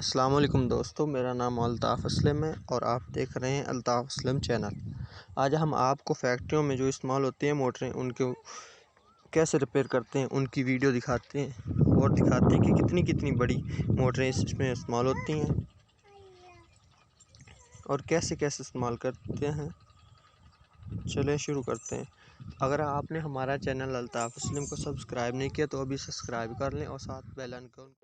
अस्सलाम वालेकुम दोस्तों, मेरा नाम अल्ताफ़ असलम है और आप देख रहे हैं अल्ताफ़ असलम चैनल। आज हम आपको फैक्ट्रियों में जो इस्तेमाल होती हैं मोटरें, उनको कैसे रिपेयर करते हैं उनकी वीडियो दिखाते हैं और दिखाते हैं कि कितनी कितनी बड़ी मोटरें इसमें इस्तेमाल होती हैं और कैसे कैसे इस्तेमाल करते हैं। चलें शुरू करते हैं। अगर आपने हमारा चैनल अल्ताफ़ असलम को सब्सक्राइब नहीं किया तो अभी सब्सक्राइब कर लें और साथ बेल आइकन